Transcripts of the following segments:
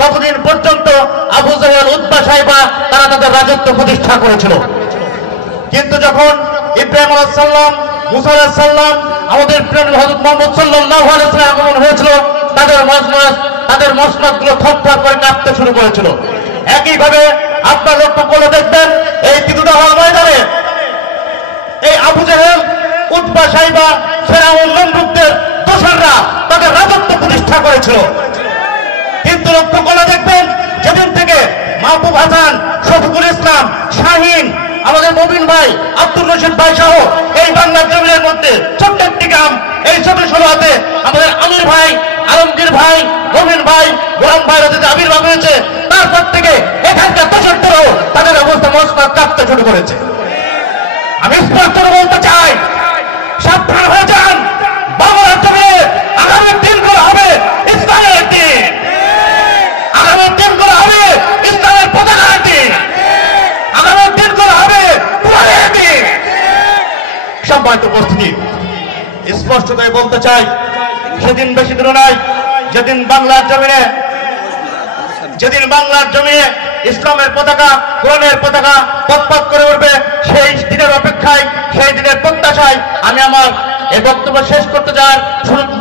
ততদিন পর্যন্ত আবু জাহেল, উতবা, সাইবা তারা তাদের রাজত্ব প্রতিষ্ঠা করেছিল। কিন্তু যখন ইব্রাহিম আলাইহিস সালাম, মুসা আলাইহিস সালাম, আমাদের প্রিয় হযরত মুহাম্মদ সাল্লাল্লাহু আলাইহি ওয়াসাল্লাম আগমন হয়েছিল, তাদের মসনদগুলো থরথর করে কাঁপতে শুরু করেছিল। একইভাবে আপনারা লক্ষ্য করে দেখবেন এই তিতুদাহ ময়দানে এই আবু জাহেল, উতবা, সাইবা, ফিরআউন, নমরুদের দোসররা তাদের রাজত্ব প্রতিষ্ঠা করেছিল। কিন্তু লক্ষ্য করে দেখবেন যেদিন থেকে মাহবুব হাসান, শফিকুল ইসলাম, শাহিন, আমাদের মবিন ভাই, আব্দুর রশিদ ভাই সহ এই বাংলার জমিনের মধ্যে ছোট্ট একটি গ্রাম, এই ছোট ষোলোতে আমাদের আমির ভাই, আলমগীর ভাই, মবিন ভাই, গোলাম ভাই রাজে আবির্ভাব হয়েছে, তারপর থেকে এখানকার দোসরদেরও তাদের অবস্থা মসনদ কাঁপতে শুরু করেছে। আমি স্পষ্ট বলতে চাই, সাবধান হয়ে যান। বাংলার জমিনে আগামী দিনগুলো হবে ইসলামের দিন, আগামী দিনগুলো হবে ইসলামের পতাকার দিন, আগামী দিনগুলো হবে কোরআনের দিন। সম্মানিত উপস্থিতি, স্পষ্টতায় বলতে চাই, সেদিন বেশি দূর নয় যেদিন বাংলার জমিনে ইসলামের পতাকা, কোরআনের পতাকা পথ করে উঠবে। সেই দিনের অপেক্ষায়, সেই দিনের প্রত্যাশায় আমি আমার এই বক্তব্য শেষ করতে চাই।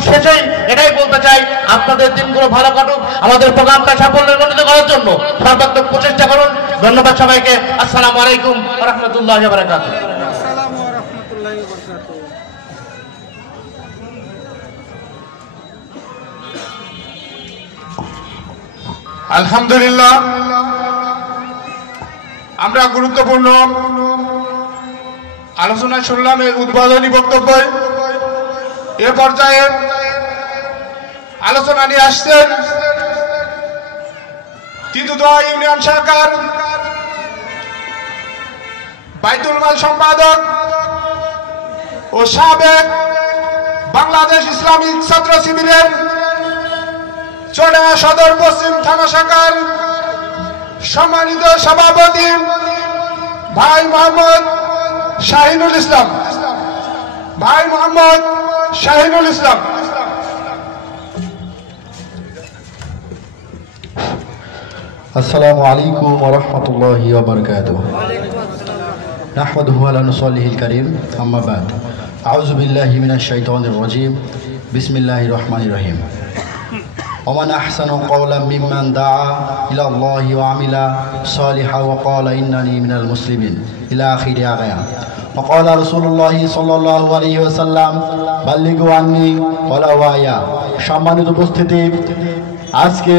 শেষেই এটাই বলতে চাই, আপনাদের দিনগুলো ভালো কাটুক, আমাদের প্রোগ্রামটা সাফল্যের মণ্ডিত করার জন্য সর্বাত্মক প্রচেষ্টা করুন। ধন্যবাদ সবাইকে। আসসালামু আলাইকুম ওয়া রাহমাতুল্লাহি ওয়া বারাকাতুহু। আলহামদুলিল্লাহ, আমরা গুরুত্বপূর্ণ আলোচনা শুনলাম এর উদ্বোধনী বক্তব্য। এ পর্যায়ে আলোচনা নিয়ে আসছেন তিতুদহ ইউনিয়ন সরকার বাইতুল মাল সম্পাদক ও সাবেক বাংলাদেশ ইসলামিক ছাত্র শিবিরের চুয়াডাঙ্গা সদর পশ্চিম থানা শাখার সম্মানিত সভাপতি ভাই মোহাম্মদ শাহিনুল ইসলাম। আসসালামু আলাইকুম ওয়া রাহমাতুল্লাহি ওয়া বারাকাতুহু। নাহমাদুহু ওয়া নুসাল্লিহিল কারীম, আম্মা বাদ। আউযু বিল্লাহি মিনাশ শাইতানির রাজীম। বিসমিল্লাহির রহমানির রহিম। ومن أحسن قولا ممن دعا إلى الله وعمل صالحا وقال إنني من المسلمين إلى آخر آية. وقال رسول الله صلى الله عليه وسلم بلغوا عني ولو آية. সম্মানিত উপস্থিতি, আজকে